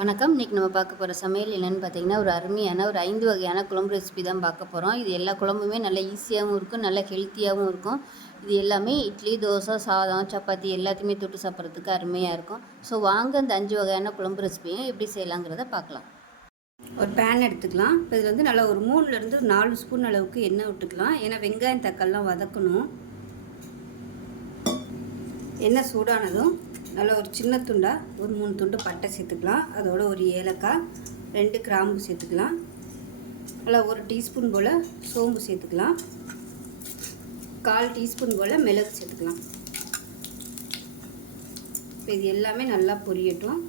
வணக்கம். இன்றைக்கி நம்ம பார்க்க போகிற சமையல் என்னென்னு பார்த்தீங்கன்னா ஒரு அருமையான ஒரு ஐந்து வகையான குழம்பு ரெசிபி தான் பார்க்க போகிறோம் இது எல்லா குழம்புமே நல்ல ஈஸியாகவும் இருக்கும் நல்ல ஹெல்த்தியாகவும் இருக்கும். இது எல்லாமே இட்லி தோசை சாதம் சப்பாத்தி எல்லாத்தையுமே தொட்டு சாப்பிட்றதுக்கு அருமையாக இருக்கும். ஸோ வாங்க இந்த அஞ்சு வகையான குழம்பு ரெசிபியும் எப்படி செய்யலாங்கிறத பார்க்கலாம். ஒரு பேன் எடுத்துக்கலாம். இப்போ இதில் வந்து நல்லா ஒரு மூணுலேருந்து நாலு ஸ்பூன் அளவுக்கு எண்ணெய் விட்டுக்கலாம். ஏன்னா வெங்காயம் தக்காளிலாம் வதக்கணும். எண்ணெய் சூடானதும் நல்லா ஒரு சின்ன துண்டாக ஒரு மூணு துண்டு பட்டை சேர்த்துக்கலாம். அதோட ஒரு ஏலக்காய் ரெண்டு கிராம்பு சேர்த்துக்கலாம். நல்லா ஒரு டீஸ்பூன் போல் சோம்பு சேர்த்துக்கலாம். கால் டீஸ்பூன் போல் மிளகு சேர்த்துக்கலாம். இப்போ இது எல்லாமே நல்லா பொரியட்டும்.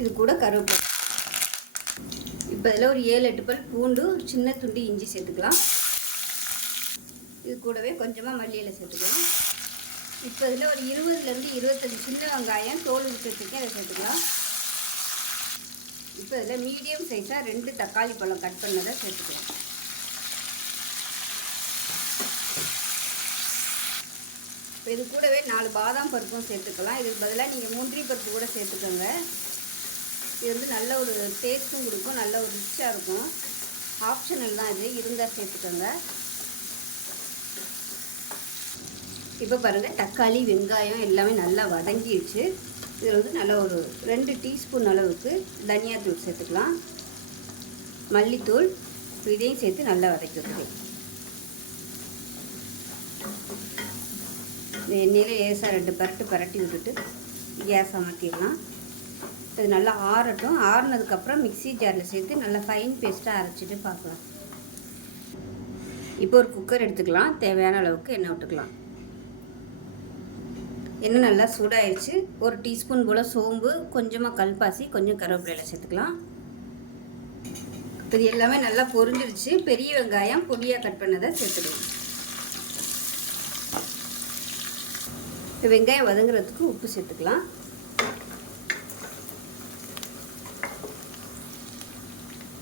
இது கூட கருவேப்பிலை. இப்போ இதில் ஒரு ஏழு எட்டு பல் பூண்டு ஒரு சின்ன துண்டு இஞ்சி சேர்த்துக்கலாம். இது கூடவே கொஞ்சமாக மல்லியில் சேர்த்துக்கலாம். இப்போ இதில் ஒரு இருபதுலேருந்து இருபத்தஞ்சி சின்ன வெங்காயம் தோல் உச்சத்துக்கு அதை சேர்த்துக்கலாம். இப்போ இதில் மீடியம் சைஸாக ரெண்டு தக்காளி பழம் கட் பண்ணதை சேர்த்துக்கலாம். இப்போ இது கூடவே நாலு பாதாம் பருப்பும் சேர்த்துக்கலாம். இதுக்கு பதிலாக நீங்கள் முந்திரி பருப்பு கூட சேர்த்துக்கோங்க. இது வந்து நல்ல ஒரு டேஸ்ட்டும் கொடுக்கும் நல்ல ஒரு ரிச்சாக இருக்கும். ஆப்ஷனல் தான் இது. இருந்தால் சேர்த்துக்கோங்க. இப்போ பாருங்கள் தக்காளி வெங்காயம் எல்லாமே நல்லா வதங்கிடுச்சு. இதில் வந்து நல்லா ஒரு ரெண்டு டீஸ்பூன் அளவுக்கு தனியாத்தூள் சேர்த்துக்கலாம். மல்லித்தூள் இதையும் சேர்த்து நல்லா வதக்கிடுது இந்த எண்ணெயில் லேசாக ரெண்டு பரட்டு பரட்டி விட்டுட்டு கேஸ் அமர்த்திடலாம். இது நல்லா ஆறட்டும். ஆறுனதுக்கப்புறம் மிக்சி ஜாரில் சேர்த்து நல்லா ஃபைன் பேஸ்ட்டாக அரைச்சிட்டு பார்க்கலாம். இப்போ ஒரு குக்கர் எடுத்துக்கலாம். தேவையான அளவுக்கு எண்ணெய் விட்டுக்கலாம். எண்ணெய் நல்லா சூடாயிடுச்சு ஒரு டீஸ்பூன் போல் சோம்பு கொஞ்சமாக கல்பாசி கொஞ்சம் கருவேப்பிலையில் சேர்த்துக்கலாம். இது எல்லாமே நல்லா பொரிஞ்சிருச்சு. பெரிய வெங்காயம் பொடியாக கட் பண்ணதை சேர்த்துக்கலாம். வெங்காயம் வதங்குறதுக்கு உப்பு சேர்த்துக்கலாம்.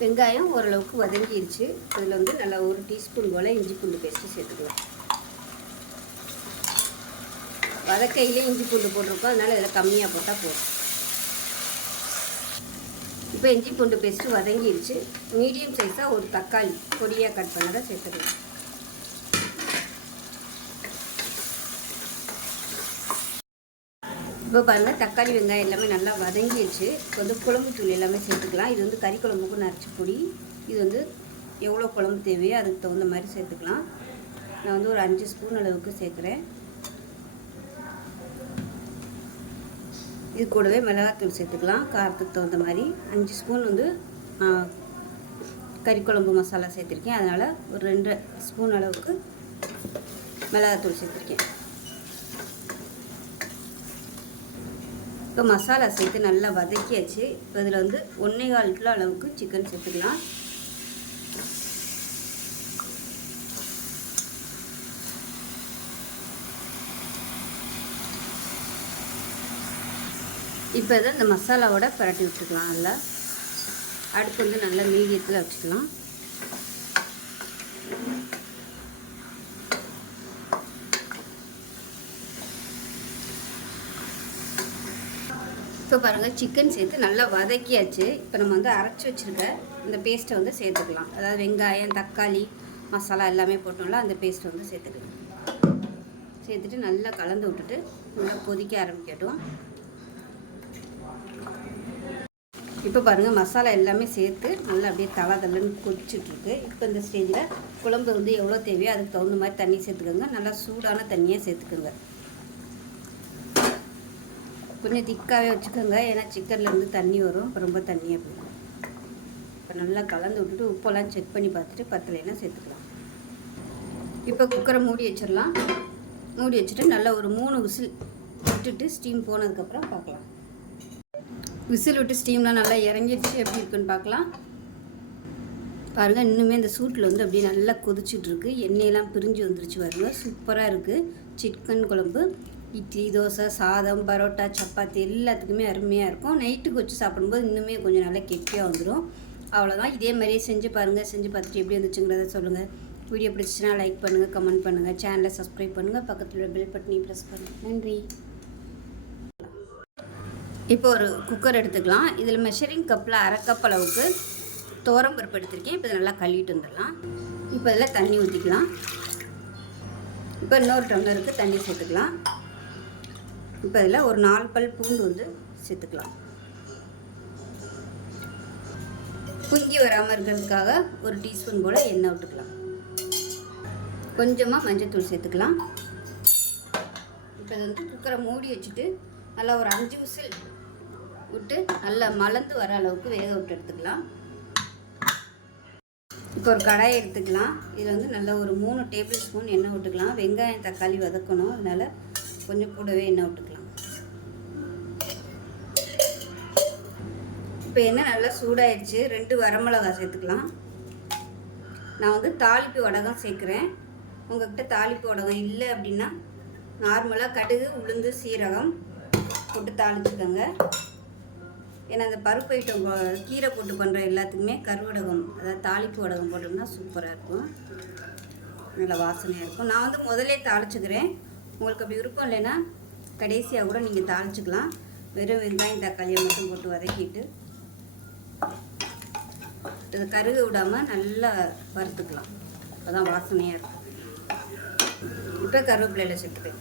வெங்காயம் ஓரளவுக்கு வதங்கிடுச்சு அதில் வந்து நல்லா ஒரு டீஸ்பூன் போல் இஞ்சி பூண்டு பேஸ்ட்டு சேர்த்துக்கலாம். வதக்கையிலே இஞ்சி பூண்டு போட்டிருக்கோம். அதனால் இதில் கம்மியாக போட்டால் போதும். இப்போ இஞ்சி பூண்டு பேஸ்ட்டு வதங்கிடுச்சு மீடியம் சைஸாக ஒரு தக்காளி பொடியாக கட் பண்ணதை சேர்த்துக்கலாம். இப்போ பாருங்கள் தக்காளி வெங்காயம் எல்லாமே நல்லா வதங்கிடுச்சு இப்போ வந்து குழம்பு தூள் எல்லாமே சேர்த்துக்கலாம். இது வந்து கறி குழம்புக்கு நரைச்சி பொடி. இது வந்து எவ்வளோ குழம்பு தேவையோ அதுக்கு தகுந்த மாதிரி சேர்த்துக்கலாம். நான் வந்து ஒரு அஞ்சு ஸ்பூன் அளவுக்கு சேர்க்குறேன். இது கூடவே மிளகாத்தூள் சேர்த்துக்கலாம். காரத்துக்கு தகுந்த மாதிரி அஞ்சு ஸ்பூன் வந்து கறி குழம்பு மசாலா சேர்த்துருக்கேன். அதனால் ஒரு ரெண்டு ஸ்பூன் அளவுக்கு மிளகாத்தூள் சேர்த்துருக்கேன். இப்போ மசாலா சேர்த்து நல்லா வதக்கியாச்சு. இப்போ இதில் வந்து ஒன்றே கால் கிலோ அளவுக்கு சிக்கன் சேர்த்துக்கலாம். இப்போ இதை இந்த மசாலாவோட பரட்டி விட்டுக்கலாம் நல்லா அடுப்பு வந்து நல்லா மீடியத்தில் வச்சுக்கலாம். இப்போ பாருங்கள் சிக்கன் சேர்த்து நல்லா வதக்கியாச்சு. இப்போ நம்ம வந்து அரைச்சி வச்சுருக்க இந்த பேஸ்ட்டை வந்து சேர்த்துக்கலாம். அதாவது வெங்காயம் தக்காளி மசாலா எல்லாமே போட்டோம்ல அந்த பேஸ்ட்டை வந்து சேர்த்துக்கலாம். சேர்த்துட்டு நல்லா கலந்து விட்டுட்டு நல்லா கொதிக்க ஆரம்பிக்கட்டும். இப்போ பாருங்கள் மசாலா எல்லாமே சேர்த்து நல்லா அப்படியே தலை தலன்னு கொதிச்சுட்ருக்கு. இப்போ இந்த ஸ்டேஜில் குழம்பு வந்து எவ்வளோ தேவையோ அதுக்கு தகுந்த மாதிரி தண்ணி சேர்த்துக்கோங்க. நல்லா சூடான தண்ணியாக சேர்த்துக்கோங்க. கொஞ்சம் திக்காகவே வச்சுக்கோங்க. ஏன்னா சிக்கன்லேருந்து தண்ணி வரும். இப்போ ரொம்ப தண்ணியாக போயிடும். இப்போ நல்லா கலந்து விட்டுட்டு உப்பெல்லாம் செக் பண்ணி பார்த்துட்டு பத்தலைன்னா சேர்த்துக்கலாம். இப்போ குக்கரை மூடி வச்சிடலாம். மூடி வச்சுட்டு நல்லா ஒரு மூணு விசில் விட்டுட்டு ஸ்டீம் போனதுக்கப்புறம் பார்க்கலாம். விசில் விட்டு ஸ்டீம்லாம் நல்லா இறங்கிடுச்சு. எப்படி இருக்குன்னு பார்க்கலாம். பாருங்கள் இன்னுமே இந்த சூட்டில் வந்து அப்படியே நல்லா கொதிச்சுட்ருக்கு. எண்ணெயெல்லாம் பிரிஞ்சு வந்துருச்சு பாருங்கள் சூப்பராக இருக்குது சிக்கன் குழம்பு இட்லி தோசை சாதம் பரோட்டா சப்பாத்தி எல்லாத்துக்குமே அருமையாக இருக்கும். நைட்டுக்கு வச்சு சாப்பிடும்போது இன்னுமே கொஞ்சம் நல்லா கெட்டியாக வந்துடும் அவ்வளோதான் இதே மாதிரியே செஞ்சு பாருங்கள் செஞ்சு பார்த்துட்டு எப்படி வந்துச்சுங்கிறத சொல்லுங்கள் வீடியோ பிடிச்சிச்சுன்னா லைக் பண்ணுங்கள் கமெண்ட் பண்ணுங்கள் சேனலை சப்ஸ்கிரைப் பண்ணுங்கள் பக்கத்தில் பெல் பட்டனையும் ப்ரெஸ் பண்ணுங்கள் நன்றி. இப்போ ஒரு குக்கர் எடுத்துக்கலாம். இதில் மெஷரிங் கப்பில் அரை கப் அளவுக்கு தோரம் பருப்பு எடுத்திருக்கேன். இப்போ இதை நல்லா கழுவிட்டு வந்துடலாம். இப்போ இதில் தண்ணி ஊற்றிக்கலாம். இப்போ இன்னொரு டம்ளருக்கு தண்ணி சேர்த்துக்கலாம். இப்போ இதில் ஒரு நாலு பல் பூண்டு வந்து சேர்த்துக்கலாம். குங்கி வராமல் இருக்கிறதுக்காக ஒரு டீஸ்பூன் போல் எண்ணெய் விட்டுக்கலாம். கொஞ்சமாக மஞ்சள்தூள் சேர்த்துக்கலாம். இப்போ இது வந்து குக்கரை மூடி வச்சுட்டு நல்லா ஒரு அஞ்சு விசில் விட்டு நல்லா மலர்ந்து வர அளவுக்கு வேக விட்டு எடுத்துக்கலாம். இப்போ ஒரு கடாயை எடுத்துக்கலாம். இதில் வந்து நல்லா ஒரு மூணு டேபிள் ஸ்பூன் எண்ணெய் விட்டுக்கலாம். வெங்காயம் தக்காளி வதக்கணும். அதனால் கொஞ்சம் கூடவே எண்ணெய் விட்டுக்கலாம். இப்போ எண்ணெய் நல்லா சூடாயிடுச்சு. ரெண்டு வரமிளகாய் சேர்த்துக்கலாம். நான் வந்து தாளிப்பு வடகம் சேர்க்குறேன். உங்கள்கிட்ட தாளிப்பு வடகம் இல்லை அப்படின்னா நார்மலாக கடுகு உளுந்து சீரகம் போட்டு தாளிச்சுக்கோங்க. ஏன்னா அந்த பருப்பு ஐட்டம் கீரை போட்டு பண்ணுற எல்லாத்துக்குமே கருவடகம் அதாவது தாளிப்பு வடகம் போட்டோம்னா சூப்பராக இருக்கும். நல்ல வாசனையாக இருக்கும். நான் வந்து முதலே தாளிச்சுக்கிறேன். உங்களுக்கு அப்படி விருப்பம் இல்லைன்னா கடைசியாக கூட நீங்கள் தாளிச்சுக்கலாம். வெறும் வெங்காயம் தக்காளியை மட்டும் போட்டு வதக்கிட்டு இதை கருக விடாமல் நல்லா வறுத்துக்கலாம். அப்போ தான் வாசனையாக இருக்கும் இப்போ கருவேப்பிலையில் சேர்த்துப்பேன்.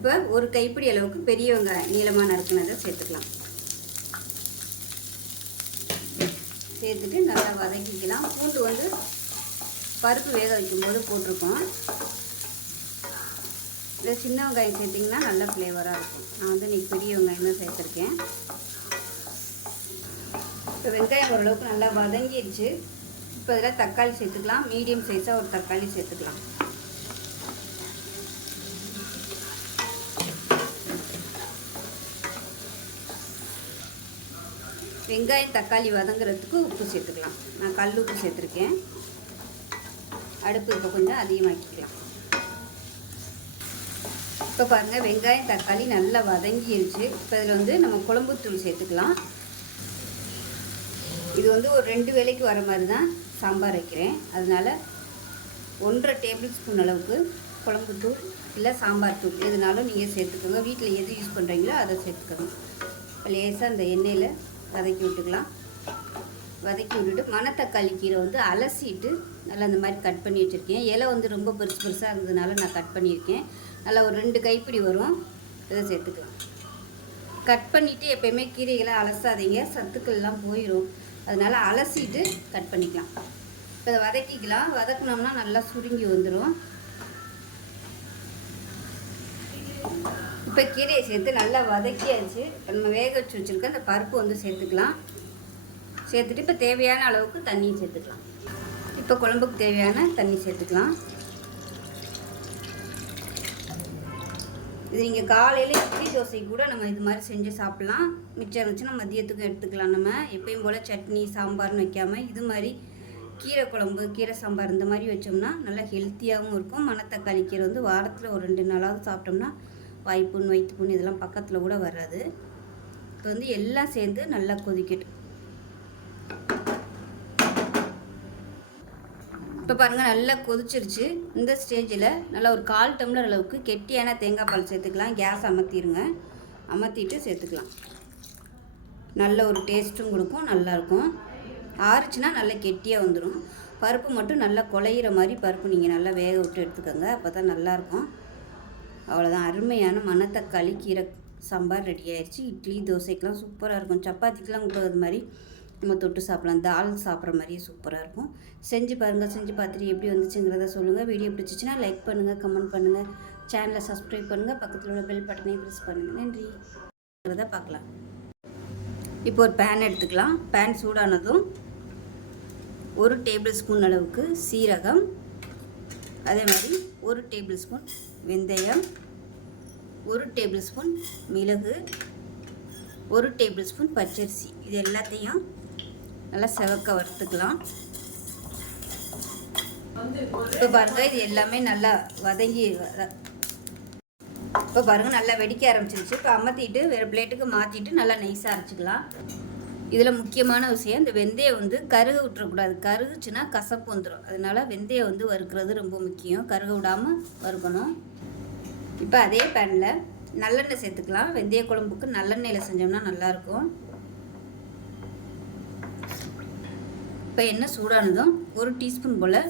இப்போ ஒரு கைப்பிடி அளவுக்கு பெரிய வெங்காயம் நீளமாக நறுக்குனதை சேர்த்துக்கலாம். சேர்த்துட்டு நல்லா வதக்கிக்கலாம். பூண்டு வந்து பருப்பு வேக வைக்கும்போது போட்டிருக்கோம். இந்த சின்ன வெங்காயம் சேர்த்திங்கன்னா நல்ல ஃப்ளேவராக இருக்கும். நான் வந்து இன்றைக்கி பெரிய வெங்காயம் தான் சேர்த்துருக்கேன். இப்போ வெங்காயம் ஓரளவுக்கு நல்லா வதங்கிடுச்சு. இப்போ இதில் தக்காளி சேர்த்துக்கலாம். மீடியம் சைஸாக ஒரு தக்காளி சேர்த்துக்கலாம். வெங்காயம் தக்காளி வதங்குறதுக்கு உப்பு சேர்த்துக்கலாம். நான் கல் உப்பு சேர்த்துருக்கேன். அடுப்பு இப்போ கொஞ்சம் அதிகமாக்கிக்கலாம். இப்போ பாருங்கள் வெங்காயம் தக்காளி நல்லா வதங்கிருச்சு. இப்போ இதில் வந்து நம்ம குழம்புத்தூள் சேர்த்துக்கலாம். இது வந்து ஒரு ரெண்டு வேளைக்கு வர மாதிரி தான் சாம்பார் வைக்கிறேன். அதனால் ஒன்றரை டேபிள் ஸ்பூன் அளவுக்கு குழம்புத்தூள் இல்லை சாம்பார் தூள் எதுனாலும் நீங்கள் சேர்த்துக்கோங்க. வீட்டில் எது யூஸ் பண்ணுறீங்களோ அதை சேர்த்துக்கணும் இப்போ லேசாக அந்த எண்ணெயில் வதக்கி விட்டுக்கலாம். வதக்கி விட்டுட்டு மணத்தக்காளி கீரை வந்து அலசிட்டு நல்லா அந்த மாதிரி கட் பண்ணி வச்சுருக்கேன். இலை வந்து ரொம்ப பெருசு பெருசாக இருந்ததுனால நான் கட் பண்ணியிருக்கேன். நல்லா ஒரு ரெண்டு கைப்பிடி வரும். இதை சேர்த்துக்கலாம். கட் பண்ணிவிட்டு எப்பயுமே கீரைகளை அலசாதீங்க. சத்துக்கள்லாம் போயிடும் அதனால் அலசிட்டு கட் பண்ணிக்கலாம். இப்போ இதை வதக்கிக்கலாம். வதக்குனோம்னா நல்லா சுருங்கி வந்துடும் இப்போ கீரையை சேர்த்து நல்லா வதக்கியாச்சு. இப்போ நம்ம வேக வச்சு வச்சுருக்க அந்த பருப்பு வந்து சேர்த்துக்கலாம். சேர்த்துட்டு இப்போ தேவையான அளவுக்கு தண்ணியும் சேர்த்துக்கலாம். இப்போ குழம்புக்கு தேவையான தண்ணி சேர்த்துக்கலாம். இது நீங்கள் காலையில் இட்லி தோசை கூட நம்ம இது மாதிரி செஞ்சு சாப்பிட்லாம். மிச்சம் இருந்துச்சுன்னா மதியத்துக்கும் எடுத்துக்கலாம் நம்ம. எப்பயும் போல் சட்னி சாம்பார்னு வைக்காமல் இது மாதிரி கீரை குழம்பு கீரை சாம்பார் இந்த மாதிரி வச்சோம்னா நல்லா ஹெல்த்தியாகவும் இருக்கும். மணத்தக்காளி கீரை வந்து வாரத்தில் ஒரு ரெண்டு நாளாவது சாப்பிட்டோம்னா வாய்ப்புண் வயிற்றுப்புண் இதெல்லாம் பக்கத்தில் கூட வராது. இப்போ வந்து எல்லாம் சேர்ந்து நல்லா கொதிக்கட்டும். இப்போ பாருங்கள் நல்லா கொதிச்சிருச்சு. இந்த ஸ்டேஜில் நல்லா ஒரு கால் டம்ளர் அளவுக்கு கெட்டியான தேங்காய் பால் சேர்த்துக்கலாம். கேஸ் அமர்த்திடுங்க அமர்த்திட்டு சேர்த்துக்கலாம். நல்ல ஒரு டேஸ்ட்டும் கொடுக்கும் நல்லாயிருக்கும் ஆறுச்சுன்னா நல்லா கெட்டியாக வந்துடும் பருப்பு மட்டும் நல்லா குழையிற மாதிரி பருப்பு நீங்கள் நல்லா வேக விட்டு எடுத்துக்கோங்க. அப்போ தான் நல்லாயிருக்கும் அவ்வளோதான் அருமையான மணத்தக்காளி கீரை சாம்பார் ரெடி ஆயிடுச்சு இட்லி தோசைக்கெலாம் சூப்பராக இருக்கும். சப்பாத்திக்கெலாம் கூட அது மாதிரி நம்ம தொட்டு சாப்பிட்லாம். தால் சாப்பிட்ற மாதிரியே சூப்பராக இருக்கும். செஞ்சு பாருங்கள் செஞ்சு பார்த்துட்டு எப்படி வந்துச்சுங்கிறத சொல்லுங்கள் வீடியோ பிடிச்சிச்சின்னா லைக் பண்ணுங்கள் கமெண்ட் பண்ணுங்கள் சேனலை சப்ஸ்கிரைப் பண்ணுங்கள் பக்கத்தில் உள்ள பெல் பட்டனையும் ப்ரெஸ் பண்ணுங்கள் நன்றி. பார்க்கலாம். இப்போ ஒரு பேன் எடுத்துக்கலாம். பேன் சூடானதும் ஒரு டேபிள் ஸ்பூன் அளவுக்கு சீரகம். அதே மாதிரி ஒரு டேபிள் ஸ்பூன் வெந்தயம். ஒரு டேபிள் ஸ்பூன் மிளகு ஒரு டேபிள் ஸ்பூன் பச்சரிசி. இது எல்லாத்தையும் நல்லா செவக்க வறுத்துக்கலாம். இப்போ பாருங்கள் இது எல்லாமே நல்லா வதங்கி இப்போ பாருங்கள் நல்லா வெடிக்க ஆரம்பிச்சிருச்சு. இப்போ அமர்த்திட்டு வேறு பிளேட்டுக்கு மாற்றிட்டு நல்லா நைஸாக அரைச்சிக்கலாம். இதில் முக்கியமான விஷயம் இந்த வெந்தயம் வந்து கருக விட்டுறக்கூடாது கருகுச்சுன்னா கசப்பு வந்துடும் அதனால வெந்தயம் வந்து வறுக்கிறது ரொம்ப முக்கியம். கருக விடாமல் வறுக்கணும். இப்போ அதே பேனில் நல்லெண்ணெய் சேர்த்துக்கலாம். வெந்தய குழம்புக்கு நல்லெண்ணெயில் செஞ்சோம்னா நல்லாயிருக்கும். இப்போ எண்ணெய் சூடானதும் ஒரு டீஸ்பூன் போல்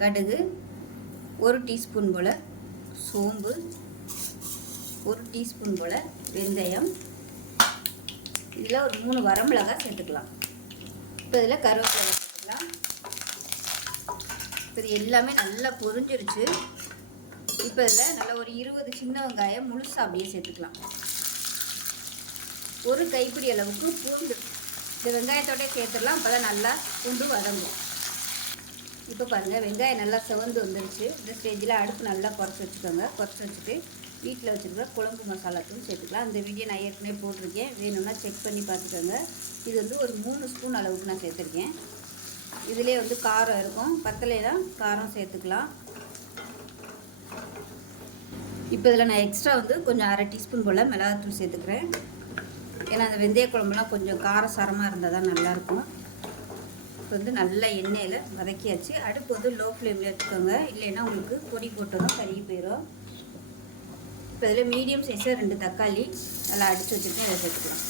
கடுகு ஒரு டீஸ்பூன் போல் சோம்பு ஒரு டீஸ்பூன் போல் வெந்தயம். இதில் ஒரு மூணு வரமிளகாய் சேர்த்துக்கலாம். இப்போ இதில் கருவேப்பிலை சேர்த்துக்கலாம். இப்போ இது எல்லாமே நல்லா பொரிஞ்சிருச்சு. இப்போ இதில் நல்லா ஒரு இருபது சின்ன வெங்காயம் முழுசாக அப்படியே சேர்த்துக்கலாம். ஒரு கைப்பிடி அளவுக்கு பூண்டு. இந்த வெங்காயத்தோடய சேர்த்துடலாம் அப்போ தான் நல்லா பூண்டு வதங்கும். இப்போ பாருங்கள் வெங்காயம் நல்லா செவந்து வந்துருச்சு. இந்த ஸ்டேஜில் அடுப்பு நல்லா குறைச்சி வச்சுக்கோங்க. குறைச்சி வச்சுட்டு வீட்டில் வச்சுருக்க குழம்பு மசாலா தூள் சேர்த்துக்கலாம். அந்த வீடியோ நான் ஏற்கனவே போட்டிருக்கேன். வேணும்னா செக் பண்ணி பார்த்துக்கோங்க. இது வந்து ஒரு மூணு ஸ்பூன் அளவுக்கு நான் சேர்த்துருக்கேன். இதிலே வந்து காரம் இருக்கும். பத்தலைனா காரம் சேர்த்துக்கலாம். இப்போ இதில் நான் எக்ஸ்ட்ரா வந்து கொஞ்சம் அரை டீஸ்பூன் போல் மிளகாத்தூள் சேர்த்துக்கிறேன். ஏன்னா அந்த வெந்தய குழம்புலாம் கொஞ்சம் காரசாரமாக இருந்தால் தான் நல்லாயிருக்கும். இப்போ வந்து நல்லா எண்ணெயில் வதக்கியாச்சு. அடுப்பு வந்து லோ ஃப்ளேமில் வச்சுக்கோங்க. இல்லைன்னா உங்களுக்கு பொடி போட்டதும் கருகி போயிடும். இப்போ இதில் மீடியம் சைஸில் ரெண்டு தக்காளி நல்லா அடித்து வச்சுருக்கேன் இதை சேர்த்துக்கலாம்.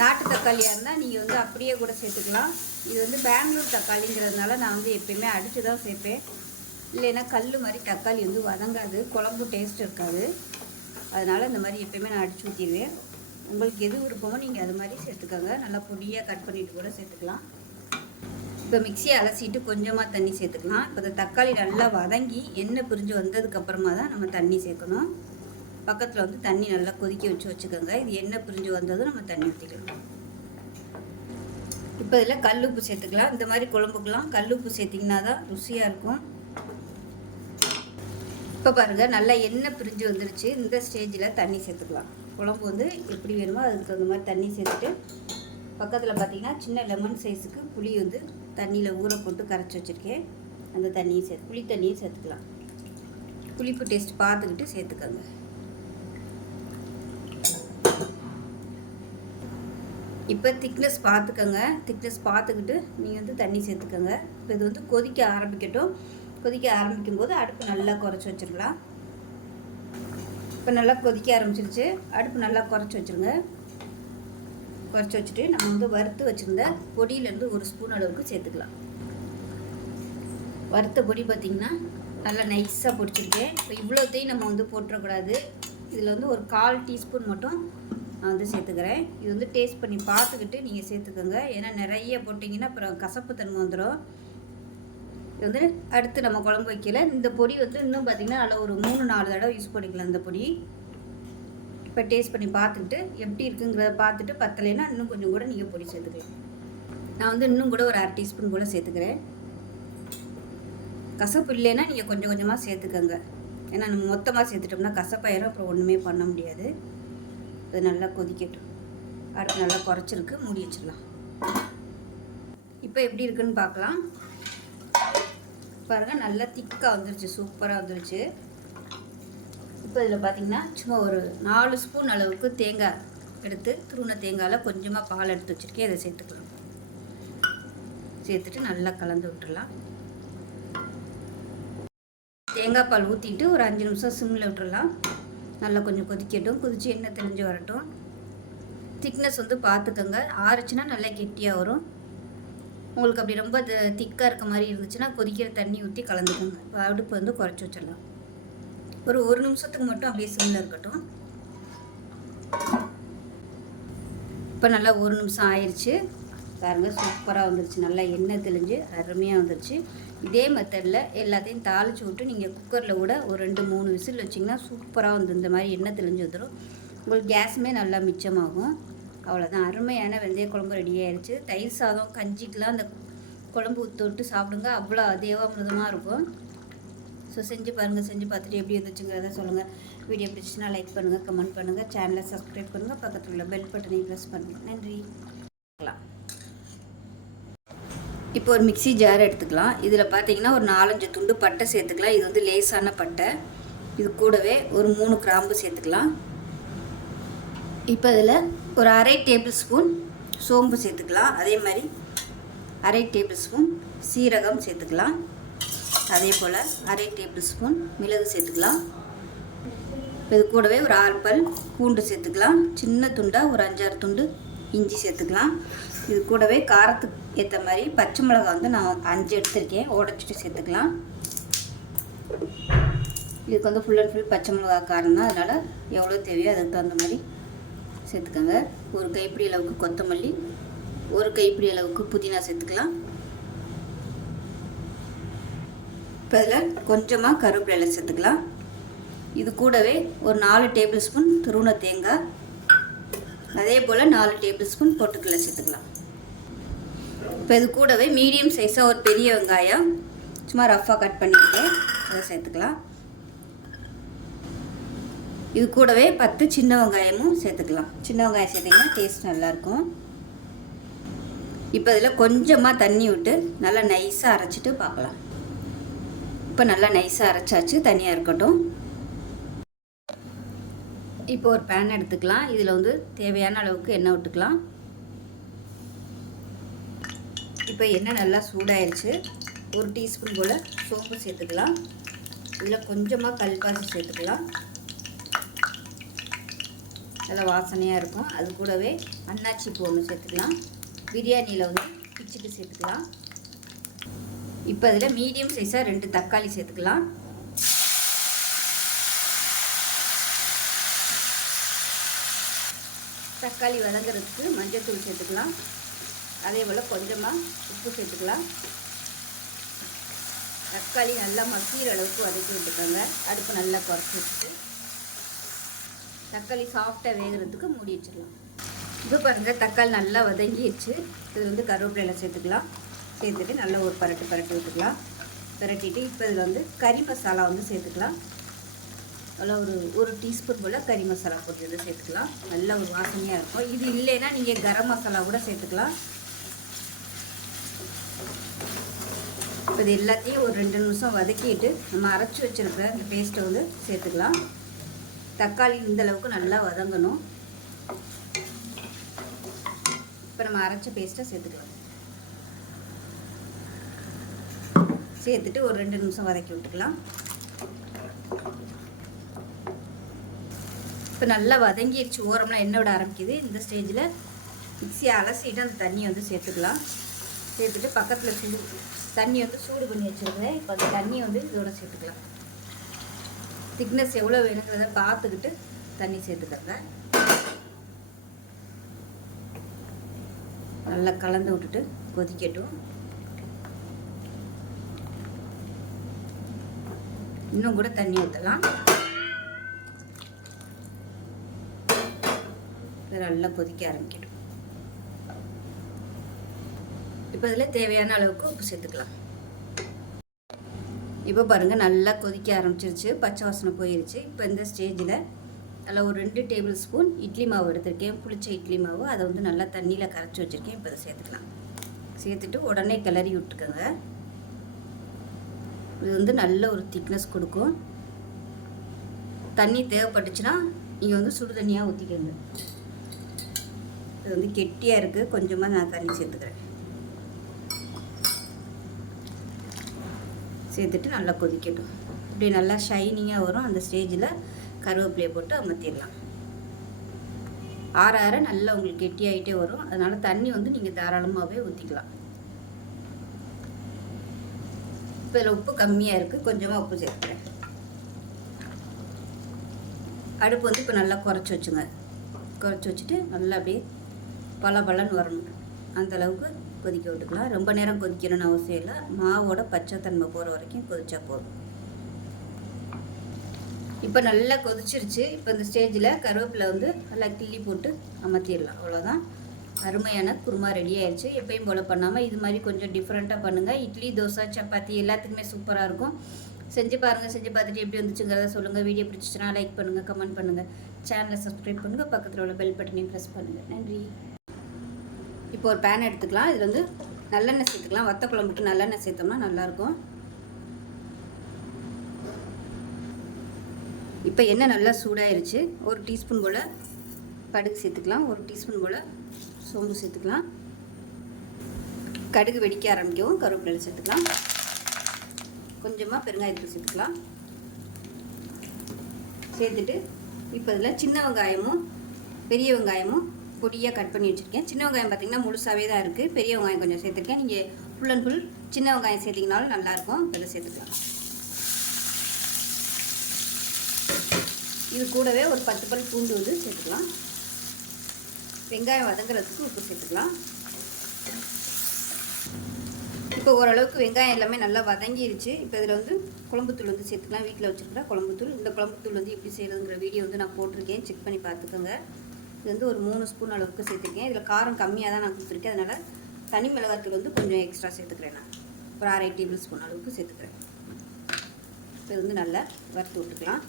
நாட்டு தக்காளியாக இருந்தால் நீங்கள் வந்து அப்படியே கூட சேர்த்துக்கலாம். இது வந்து பெங்களூர் தக்காளிங்கிறதுனால நான் வந்து எப்பயுமே அடித்து தான் சேர்ப்பேன். இல்லைன்னா கல் மாதிரி தக்காளி வந்து வதங்காது. குழம்பு டேஸ்ட் இருக்காது. அதனால் இந்த மாதிரி எப்பயுமே நான் அடிச்சு ஊற்றிடுவேன் உங்களுக்கு எது விருப்பமோ நீங்கள் அது மாதிரி சேர்த்துக்கோங்க. நல்லா பொடியாக கட் பண்ணிவிட்டு கூட சேர்த்துக்கலாம். இப்போ மிக்சியை அலசிட்டு கொஞ்சமாக தண்ணி சேர்த்துக்கலாம். இப்போ இந்த தக்காளி நல்லா வதங்கி எண்ணெய் பிரிஞ்சு வந்ததுக்கப்புறமா தான் நம்ம தண்ணி சேர்க்கணும். பக்கத்தில் வந்து தண்ணி நல்லா கொதிக்க வச்சு வச்சுக்கோங்க. இது எண்ணெய் பிரிஞ்சு வந்ததும் நம்ம தண்ணி ஊற்றிக்கலாம் இப்போ இதில் கல் உப்பு சேர்த்துக்கலாம். இந்த மாதிரி குழம்புக்கெலாம் கல் உப்பு சேர்த்திங்கன்னா தான் ருசியாக இருக்கும். இப்போ பாருங்கள் நல்லா எண்ணெய் பிரிஞ்சு வந்துருச்சு. இந்த ஸ்டேஜில் தண்ணி சேர்த்துக்கலாம். குழம்பு வந்து எப்படி வேணுமோ அதுக்கு தகுந்த மாதிரி தண்ணி சேர்த்துட்டு பக்கத்தில் பார்த்தீங்கன்னா சின்ன லெமன் சைஸுக்கு புளி வந்து தண்ணியில் ஊற போட்டு கரைச்சி வச்சுருக்கேன். அந்த தண்ணியை சேர்த்து புளி தண்ணியும் சேர்த்துக்கலாம். புளிப்பு டேஸ்ட் பார்த்துக்கிட்டு சேர்த்துக்கோங்க. இப்போ திக்னஸ் பார்த்துக்கோங்க. திக்னஸ் பார்த்துக்கிட்டு நீங்கள் வந்து தண்ணி சேர்த்துக்கோங்க. இப்போ இது வந்து கொதிக்க ஆரம்பிக்கட்டும். கொதிக்க ஆரம்பிக்கும் போது அடுப்பு நல்லா குறைச்சி வச்சுருக்கலாம். இப்போ நல்லா கொதிக்க ஆரம்பிச்சிருச்சு. அடுப்பு நல்லா குறைச்சி வச்சுருங்க. குறைச்சி வச்சுட்டு நம்ம வந்து வறுத்து வச்சுருந்த பொடியிலேருந்து ஒரு ஸ்பூன் அளவுக்கு சேர்த்துக்கலாம். வறுத்த பொடி பார்த்திங்கன்னா நல்லா நைஸாக பொடிச்சிருக்கேன் இப்போ இவ்வளோத்தையும் நம்ம வந்து போட்டுறக்கூடாது. இதில் வந்து ஒரு கால் டீஸ்பூன் மட்டும் நான் வந்து சேர்த்துக்கிறேன். இது வந்து டேஸ்ட் பண்ணி பார்த்துக்கிட்டு நீங்கள் சேர்த்துக்கோங்க. ஏன்னா நிறைய போட்டிங்கன்னா அப்புறம் கசப்பு தன்மை வந்துடும் இது வந்து அடுத்து நம்ம குழம்பு வைக்கல. இந்த பொடி வந்து இன்னும் பார்த்திங்கன்னா நல்லா ஒரு மூணு நாலு தடவை யூஸ் பண்ணிக்கலாம் இந்த பொடி. இப்போ டேஸ்ட் பண்ணி பார்த்துட்டு எப்படி இருக்குங்கிறத பார்த்துட்டு பத்தலைன்னா இன்னும் கொஞ்சம் கூட நீங்கள் பொடி சேர்த்துக்கலாம். நான் வந்து இன்னும் கூட ஒரு அரை டீஸ்பூன் கூட சேர்த்துக்கிறேன். கசப்பு இல்லைன்னா நீங்கள் கொஞ்சம் கொஞ்சமாக சேர்த்துக்கோங்க. ஏன்னா நம்ம மொத்தமாக சேர்த்துட்டோம்னா கசப்பாயிரும் அப்புறம் ஒன்றுமே பண்ண முடியாது. அது நல்லா கொதிக்கட்டும். அடுத்து நல்லா குறைச்சிருக்கு மூடி வச்சிடலாம். இப்போ எப்படி இருக்குன்னு பார்க்கலாம். பாருங்கள் நல்லா திக்காக வந்துருச்சு சூப்பராக வந்துருச்சு. இப்போ இதில் பார்த்திங்கன்னா சும்மா ஒரு நாலு ஸ்பூன் அளவுக்கு தேங்காய் எடுத்து துருண தேங்காயில் கொஞ்சமாக பால் எடுத்து வச்சுருக்கேன். இதை சேர்த்துக்கலாம். சேர்த்துட்டு நல்லா கலந்து விட்டுடலாம் தேங்காய் பால் ஊற்றிட்டு ஒரு அஞ்சு நிமிஷம் சிம்மில் விட்டுடலாம் நல்லா கொஞ்சம் கொதிக்கட்டும். கொதித்து எண்ணெய் தெளிஞ்சு வரட்டும். திக்னஸ் வந்து பார்த்துக்கோங்க. ஆறுச்சுன்னா நல்லா கெட்டியாக வரும். உங்களுக்கு அப்படி ரொம்ப திக்காக இருக்க மாதிரி இருந்துச்சுன்னா கொதிக்கிற தண்ணி ஊற்றி கலந்துக்கோங்க. அடுப்பு வந்து குறைச்சி வச்சிடலாம். ஒரு ஒரு நிமிஷத்துக்கு மட்டும் அப்படியே சிம்மில் இருக்கட்டும். இப்போ நல்லா ஒரு நிமிஷம் ஆயிடுச்சு பாருங்கள் சூப்பராக வந்துருச்சு. நல்லா எண்ணெய் தெளிஞ்சு அருமையாக வந்துருச்சு. இதே மெத்தடில் எல்லாத்தையும் தாளித்து விட்டு நீங்கள் குக்கரில் கூட ஒரு ரெண்டு மூணு விசில் வச்சிங்கன்னா சூப்பராக வந்து இந்த மாதிரி எண்ணெய் தெளிஞ்சு வந்துடும் உங்களுக்கு கேஸுமே நல்லா மிச்சமாகும். அவ்வளோதான் அருமையான வெந்தய குழம்பு ரெடி ஆயிடுச்சு தயிர் சாதம் கஞ்சிக்கெலாம் அந்த குழம்பு தொட்டு சாப்பிடுங்க. அவ்வளோ தேவாமிரதமாக இருக்கும். ஸோ செஞ்சு பாருங்கள் செஞ்சு பார்த்துட்டு எப்படி இருந்துச்சுங்கிறத சொல்லுங்கள் வீடியோ பிடிச்சினா லைக் பண்ணுங்கள் கமெண்ட் பண்ணுங்கள் சேனலை சப்ஸ்கிரைப் பண்ணுங்கள் பக்கத்தில் உள்ள பெல் பட்டனையும் ப்ரெஸ் பண்ணுங்கள் நன்றி. இப்போ ஒரு மிக்சி ஜார் எடுத்துக்கலாம். இதில் பார்த்தீங்கன்னா ஒரு நாலஞ்சு துண்டு பட்டை சேர்த்துக்கலாம். இது வந்து லேசான பட்டை. இது கூடவே ஒரு மூணு கிராம்பு சேர்த்துக்கலாம். இப்போ இதில் ஒரு அரை டேபிள் ஸ்பூன் சோம்பு சேர்த்துக்கலாம். அதே மாதிரி அரை டேபிள் ஸ்பூன் சீரகம் சேர்த்துக்கலாம். அதே போல் அரை டேபிள் ஸ்பூன் மிளகு சேர்த்துக்கலாம். இது கூடவே ஒரு ஆறு பல் பூண்டு சேர்த்துக்கலாம். சின்ன துண்டாக ஒரு அஞ்சாறு துண்டு இஞ்சி சேர்த்துக்கலாம். இது கூடவே காரத்துக்கு ஏற்ற மாதிரி பச்சை மிளகாய் வந்து நான் அஞ்சு எடுத்திருக்கேன். உடச்சிட்டு சேர்த்துக்கலாம். இதுக்கு வந்து ஃபுல் அண்ட் ஃபுல் பச்சை மிளகா காரம் தான் அதனால் எவ்வளோ தேவையோ அதுக்கு தகுந்த மாதிரி சேர்த்துக்கோங்க. ஒரு கைப்பிடி அளவுக்கு கொத்தமல்லி ஒரு கைப்பிடி அளவுக்கு புதினா சேர்த்துக்கலாம். இப்போ இதில் கொஞ்சமாக கருவேப்பிலை சேர்த்துக்கலாம். இது கூடவே ஒரு நாலு டேபிள் ஸ்பூன் துருண தேங்காய். அதே போல் நாலு டேபிள் ஸ்பூன் பொட்டுக்கடலை சேர்த்துக்கலாம். இப்போ இது கூடவே மீடியம் சைஸாக ஒரு பெரிய வெங்காயம். சும்மா ரஃப்பாக கட் பண்ணிக்கிட்டு அதை சேர்த்துக்கலாம். இது கூடவே பத்து சின்ன வெங்காயமும் சேர்த்துக்கலாம். சின்ன வெங்காயம் சேர்த்திங்கன்னா டேஸ்ட் நல்லாயிருக்கும். இப்போ இதில் கொஞ்சமாக தண்ணி விட்டு நல்லா நைஸாக அரைச்சிட்டு பார்க்கலாம். இப்போ நல்லா நைஸாக அரைச்சாச்சு தனியாக இருக்கட்டும். இப்போ ஒரு பேன் எடுத்துக்கலாம். இதில் வந்து தேவையான அளவுக்கு எண்ணெய் விட்டுக்கலாம். இப்போ எண்ணெய் நல்லா சூடாயிருச்சு. ஒரு டீஸ்பூன் போல் சோம்பு சேர்த்துக்கலாம். இதில் கொஞ்சமாக கல்பாசி சேர்த்துக்கலாம். நல்லா வாசனையாக இருக்கும். அது கூடவே அன்னாச்சி பூ ஒன்று சேர்த்துக்கலாம். பிரியாணியில் வந்து பிச்சுட்டு சேர்த்துக்கலாம். இப்போ இதில் மீடியம் சைஸாக ரெண்டு தக்காளி சேர்த்துக்கலாம். தக்காளி வதங்குறதுக்கு மஞ்சள்தூள் சேர்த்துக்கலாம். அதே போல் கொஞ்சமாக உப்பு சேர்த்துக்கலாம். தக்காளி நல்லா மசிகிற அளவுக்கு வதக்கி விட்டுக்கோங்க. அடுப்பு நல்லா குறைச்சி வச்சுட்டு தக்காளி சாஃப்டாக வேகிறதுக்கு மூடி வச்சிடலாம். இது பாருங்கள் தக்காளி நல்லா வதங்கிடுச்சு. இது வந்து கருவேப்பிலையில் சேர்த்துக்கலாம். சேர்த்துட்டு நல்லா ஒரு பரட்டு பரட்டு விட்டுக்கலாம். பரட்டிட்டு இப்போ இதில் வந்து கறி மசாலா வந்து சேர்த்துக்கலாம். நல்லா ஒரு ஒரு டீஸ்பூன் போல் கறி மசாலா போட்டு இதை சேர்த்துக்கலாம். நல்ல ஒரு வாசனையாக இருக்கும். இது இல்லைன்னா நீங்கள் கரம் மசாலா கூட சேர்த்துக்கலாம். இப்போ இது எல்லாத்தையும் ஒரு ரெண்டு நிமிஷம் வதக்கிட்டு நம்ம அரைச்சி வச்சுருக்கிற அந்த பேஸ்ட்டை வந்து சேர்த்துக்கலாம். தக்காளி இந்தளவுக்கு நல்லா வதங்கணும். இப்போ நம்ம அரைச்ச பேஸ்ட்டை சேர்த்துக்கலாம். சேர்த்துட்டு ஒரு ரெண்டு நிமிஷம் வதக்கி விட்டுக்கலாம். இப்போ நல்லா வதங்கிடுச்சு ஓரம்லாம் எண்ணெய் விட ஆரம்பிக்குது. இந்த ஸ்டேஜில் மிக்சியை அலசிட்டு அந்த தண்ணியை வந்து சேர்த்துக்கலாம். சேர்த்துட்டு பக்கத்தில் சூடு தண்ணி வந்து சூடு பண்ணி வச்சுருக்கேன் இப்போ அந்த தண்ணியை வந்து இதோட சேர்த்துக்கலாம். திக்னஸ் எவ்வளோ வேணுங்கிறத பார்த்துக்கிட்டு தண்ணி சேர்த்துக்கங்க நல்லா கலந்து விட்டுட்டு கொதிக்கட்டும். இன்னும் கூட தண்ணி ஊற்றலாம் நல்லா கொதிக்க ஆரம்பிக்கட்டும். இப்போ இதில் தேவையான அளவுக்கு உப்பு சேர்த்துக்கலாம். இப்போ பாருங்கள் நல்லா கொதிக்க ஆரம்பிச்சிருச்சு. பச்சை வாசனை போயிருச்சு. இப்போ இந்த ஸ்டேஜில் அதில் ஒரு ரெண்டு டேபிள் ஸ்பூன் இட்லி மாவு எடுத்திருக்கேன். புளிச்ச இட்லி மாவு. அதை வந்து நல்லா தண்ணியில் கரைச்சி வச்சுருக்கேன். இப்போ அதை சேர்த்துக்கலாம். சேர்த்துட்டு உடனே கிளறி விட்டுக்கோங்க. இது வந்து நல்ல ஒரு திக்னஸ் கொடுக்கும். தண்ணி தேவைப்பட்டுச்சுன்னா நீங்கள் வந்து சுடு தண்ணியாக ஊற்றிக்கோங்க இது வந்து கெட்டியாக இருக்குது கொஞ்சமாக நான் தண்ணி சேர்த்துக்கிறேன். சேர்த்துட்டு நல்லா கொதிக்கட்டும். இப்படி நல்லா ஷைனிங்காக வரும். அந்த ஸ்டேஜில் கருவேப்பிலையை போட்டு அமர்த்திடலாம். ஆற ஆற நல்லா உங்களுக்கு கெட்டியாகிட்டே வரும். அதனால் தண்ணி வந்து நீங்கள் தாராளமாகவே ஊற்றிக்கலாம் இப்போ இதில் உப்பு கம்மியாக இருக்குது கொஞ்சமாக உப்பு சேர்க்குறேன் அடுப்பு வந்து இப்போ நல்லா குறைச்சி வச்சுங்க. குறைச்சி வச்சுட்டு நல்லா அப்படியே பல பலன்னு வரணும் அந்தளவுக்கு கொதிக்க விட்டுக்கலாம். ரொம்ப நேரம் கொதிக்கணும்னு அவசியம் இல்லை. மாவோட பச்சைத்தன்மை போகிற வரைக்கும் கொதிச்சா போதும். இப்போ நல்லா கொதிச்சிருச்சு. இப்போ இந்த ஸ்டேஜில் கருவேப்பிலை வந்து நல்லா கிள்ளி போட்டு அமர்த்திடலாம். அவ்வளோதான் அருமையான குருமா ரெடி ஆயிடுச்சு எப்பயும் போல் பண்ணாமல் இது மாதிரி கொஞ்சம் டிஃப்ரெண்ட்டாக பண்ணுங்கள் இட்லி தோசை சப்பாத்தி எல்லாத்துக்குமே சூப்பராக இருக்கும். செஞ்சு பாருங்கள் செஞ்சு பார்த்துட்டு எப்படி வந்துச்சுங்கிறத சொல்லுங்கள் வீடியோ பிடிச்சிச்சுன்னா லைக் பண்ணுங்கள் கமெண்ட் பண்ணுங்கள் சேனலை சப்ஸ்கிரைப் பண்ணுங்கள் பக்கத்தில் உள்ள பெல் பட்டனையும் ப்ரெஸ் பண்ணுங்கள் நன்றி. இப்போ ஒரு பேன் எடுத்துக்கலாம். இதில் வந்து நல்லெண்ணெய் சேர்த்துக்கலாம். வத்த குழம்புக்கு நல்லெண்ணெய் சேர்த்தோம்னா நல்லாயிருக்கும். இப்போ எண்ணெய் நல்லா சூடாயிருச்சு. ஒரு டீஸ்பூன் போல் கடுகு சேர்த்துக்கலாம். ஒரு டீஸ்பூன் போல் சோம்பு சேர்த்துக்கலாம். கடுகு வெடிக்க ஆரம்பிக்கவும் கருவேப்பிலை சேர்த்துக்கலாம். கொஞ்சமாக பெருங்காயத்தூள் சேர்த்துக்கலாம். சேர்த்துட்டு இப்போ இதில் சின்ன வெங்காயமும் பெரிய வெங்காயமும் பொடியாக கட் பண்ணி வச்சுருக்கேன். சின்ன வெங்காயம் பார்த்திங்கன்னா முழுசாகவே தான் இருக்குது பெரிய வெங்காயம் கொஞ்சம் சேர்த்துருக்கேன். நீங்கள் ஃபுல் அண்ட் ஃபுல் சின்ன வெங்காயம் சேர்த்திங்கனாலும் நல்லாயிருக்கும் இதை சேர்த்துக்கலாம். இது கூடவே ஒரு பத்து பல் பூண்டு வந்து சேர்த்துக்கலாம். வெங்காயம் வதங்குறதுக்கு உப்பு சேர்த்துக்கலாம். இப்போ ஓரளவுக்கு வெங்காயம் எல்லாமே நல்லா வதங்கிருச்சு. இப்போ இதில் வந்து குழம்புத்தூள் வந்து சேர்த்துக்கலாம். வீட்டில் வச்சுருக்கிற குழம்புத்தூள் இந்த குழம்புத்தூள் வந்து எப்படி செய்கிறதுங்கிற வீடியோ வந்து நான் போட்டிருக்கேன். செக் பண்ணி பார்த்துக்கோங்க. இது வந்து ஒரு மூணு ஸ்பூன் அளவுக்கு சேர்த்துருக்கேன். இதில் காரம் கம்மியாக தான் நான் கொடுத்துருக்கேன். அதனால் தனி மிளகாத்தூள் வந்து கொஞ்சம் எக்ஸ்ட்ரா சேர்த்துக்கிறேன் நான். ஒரு அரை டேபிள் ஸ்பூன் அளவுக்கு சேர்த்துக்கிறேன். இப்போ வந்து நல்லா வறுத்து விட்டுக்கலாம்.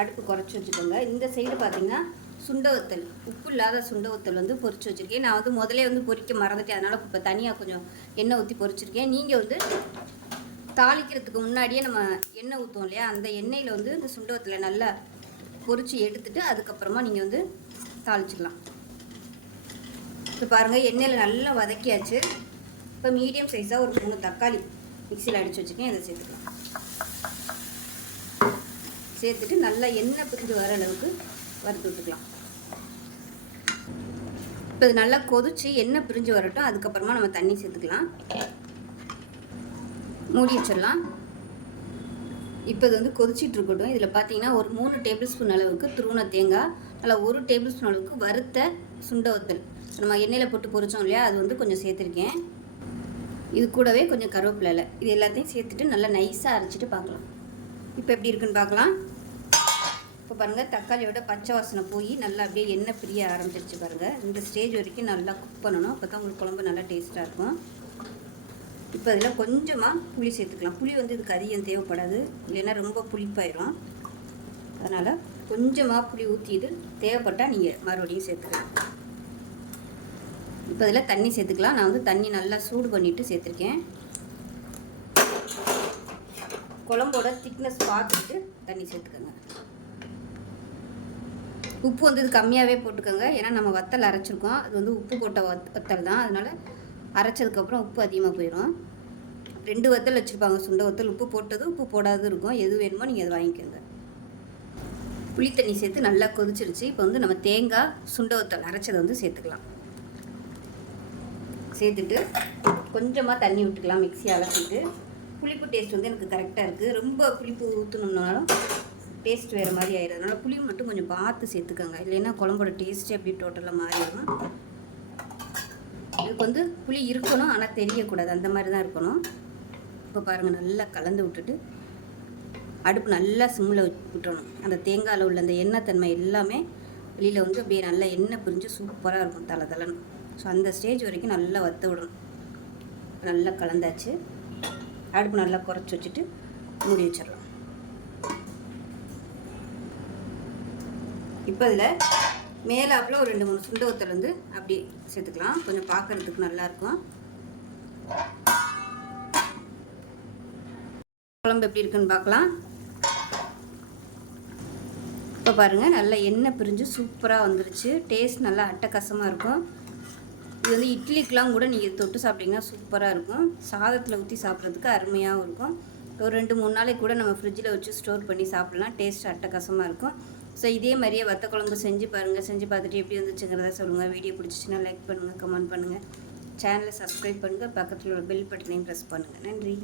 அடுப்பு குறைச்சி வச்சுக்கோங்க. இந்த சைடு பார்த்தீங்கன்னா சுண்டவத்தல் உப்பு இல்லாத சுண்டவத்தல் வந்து பொறிச்சு வச்சுருக்கேன். நான் வந்து முதலே வந்து பொறிக்க மறந்துட்டேன். அதனால் இப்போ தனியாக கொஞ்சம் எண்ணெய் ஊற்றி பொறிச்சிருக்கேன் நீங்கள் வந்து தாளிக்கிறதுக்கு முன்னாடியே நம்ம எண்ணெய் ஊற்றுவோம் இல்லையா? அந்த எண்ணெயில் வந்து இந்த சுண்டவத்தில் நல்லா பொரித்து எடுத்துட்டு அதுக்கப்புறமா நீங்கள் வந்து தாளிச்சிக்கலாம். இப்போ பாருங்கள் எண்ணெயில் நல்லா வதக்கியாச்சு. இப்போ மீடியம் சைஸாக ஒரு மூணு தக்காளி மிக்சியில் அடித்து வச்சுருக்கேன் இதை சேர்த்துக்கலாம். சேர்த்துட்டு நல்லா எண்ணெய் பிரிஞ்சு வர அளவுக்கு வறுத்து விட்டுக்கலாம். இப்போ இது நல்லா கொதிச்சு எண்ணெய் பிரிஞ்சு வரட்டும். அதுக்கப்புறமா நம்ம தண்ணி சேர்த்துக்கலாம். மூடி வச்சிடலாம். இப்போ இது வந்து கொதிச்சிட்டு இருக்கட்டும். இதில் பார்த்தீங்கன்னா ஒரு மூணு டேபிள் ஸ்பூன் அளவுக்கு துருவன தேங்காய் நல்லா ஒரு டேபிள் ஸ்பூன் அளவுக்கு வறுத்த சுண்ட வத்தல். நம்ம எண்ணெயில் போட்டு பொரிச்சோம் இல்லையா அது வந்து கொஞ்சம் சேர்த்துருக்கேன். இது கூடவே கொஞ்சம் கருவேப்பிலை இது எல்லாத்தையும் சேர்த்துட்டு நல்லா நைஸாக அரைச்சிட்டு பார்க்கலாம். இப்போ எப்படி இருக்குன்னு பார்க்கலாம். இப்போ பாருங்கள் தக்காளியோட பச்சை வாசனை போய் நல்லா அப்படியே எண்ணெய் பிரிய ஆரம்பிச்சிருச்சு பாருங்கள் இந்த ஸ்டேஜ் வரைக்கும் நல்லா குக் பண்ணணும். அப்போ தான் உங்களுக்கு குழம்பு நல்லா டேஸ்ட்டாக இருக்கும். இப்போ அதில் கொஞ்சமாக புளி சேர்த்துக்கலாம். புளி வந்து இதுக்கு அதிகம் தேவைப்படாது. இல்லைன்னா ரொம்ப புளிப்பாயிரும். அதனால் கொஞ்சமாக புளி ஊற்றி இது தேவைப்பட்டால் நீங்கள் மறுபடியும் சேர்த்துக்கலாம். இப்போ இதில் தண்ணி சேர்த்துக்கலாம். நான் வந்து தண்ணி நல்லா சூடு பண்ணிவிட்டு சேர்த்துருக்கேன். குழம்போட திக்னஸ் பார்த்துட்டு தண்ணி சேர்த்துக்கோங்க. உப்பு வந்து இது கம்மியாகவே போட்டுக்கோங்க. ஏன்னா நம்ம வத்தல் அரைச்சிருக்கோம். அது வந்து உப்பு போட்ட வத் வத்தல் தான். அதனால் அரைச்சதுக்கப்புறம் உப்பு அதிகமாக போயிடும் ரெண்டு வத்தல் வச்சுருப்பாங்க. சுண்ட வத்தல் உப்பு போட்டது உப்பு போடாதது இருக்கும். எது வேணுமோ நீங்கள் அதை வாங்கிக்கோங்க. புளி தண்ணி சேர்த்து நல்லா கொதிச்சிருச்சு. இப்போ வந்து நம்ம தேங்காய் சுண்டவத்தல் அரைச்சதை வந்து சேர்த்துக்கலாம். சேர்த்துட்டு கொஞ்சமாக தண்ணி விட்டுக்கலாம் மிக்ஸி அலசிட்டு. புளிப்பு டேஸ்ட் வந்து எனக்கு கரெக்டாக இருக்குது ரொம்ப புளிப்பு ஊற்றணும்னாலும் டேஸ்ட் வேறு மாதிரி ஆயிடும் அதனால் புளி மட்டும் கொஞ்சம் பார்த்து சேர்த்துக்கோங்க. இல்லைன்னா குழம்போட டேஸ்ட்டே அப்படி டோட்டலாக மாறிடும். இதுக்கு வந்து புளி இருக்கணும் ஆனால் தெரியக்கூடாது. அந்த மாதிரி தான் இருக்கணும். இப்போ பாருங்கள் நல்லா கலந்து விட்டுட்டு அடுப்பு நல்லா சிம்மில் விட்டுறணும். அந்த தேங்காயில் உள்ள அந்த எண்ணெய் தன்மை எல்லாமே வெளியில் வந்து அப்படியே நல்லா எண்ணெய் பிரிஞ்சு சூப்பராக இருக்கும் தலை தலைன்னு. ஸோ அந்த ஸ்டேஜ் வரைக்கும் நல்லா வத்த விடணும். நல்லா கலந்தாச்சு. அடுப்பு நல்லா குறைச்சி வச்சுட்டு மூடி வச்சிடலாம். இப்போ இதில் மேலாப்பில் ஒரு ரெண்டு மூணு சுண்டவத்தில் வந்து அப்படி சேர்த்துக்கலாம். கொஞ்சம் பார்க்கறதுக்கு நல்லாயிருக்கும் குழம்பு எப்படி இருக்குன்னு பார்க்கலாம். இப்போ பாருங்கள் நல்லா எண்ணெய் பிரிஞ்சு சூப்பராக வந்துருச்சு. டேஸ்ட் நல்லா அட்டகாசமாக இருக்கும். இது வந்து இட்லிக்கெலாம் கூட நீங்கள் தொட்டு சாப்பிட்டீங்கன்னா சூப்பராக இருக்கும். சாதத்தில் ஊற்றி சாப்பிட்றதுக்கு அருமையாகவும் இருக்கும். ஒரு ரெண்டு மூணு நாளைக்கு கூட நம்ம ஃப்ரிட்ஜில் வச்சு ஸ்டோர் பண்ணி சாப்பிட்லாம். டேஸ்ட் அட்டகாசமாக இருக்கும். ஸோ இதே மாதிரியே வத்த குழம்பு செஞ்சு பாருங்கள் செஞ்சு பார்த்துட்டு எப்படி வந்துச்சுங்கிறத சொல்லுங்கள் வீடியோ பிடிச்சிச்சின்னா லைக் பண்ணுங்கள் கமெண்ட் பண்ணுங்கள் சேனலை சப்ஸ்கிரைப் பண்ணுங்கள் பக்கத்தில் உள்ள பெல் பட்டனையும் ப்ரெஸ் பண்ணுங்கள் நன்றி.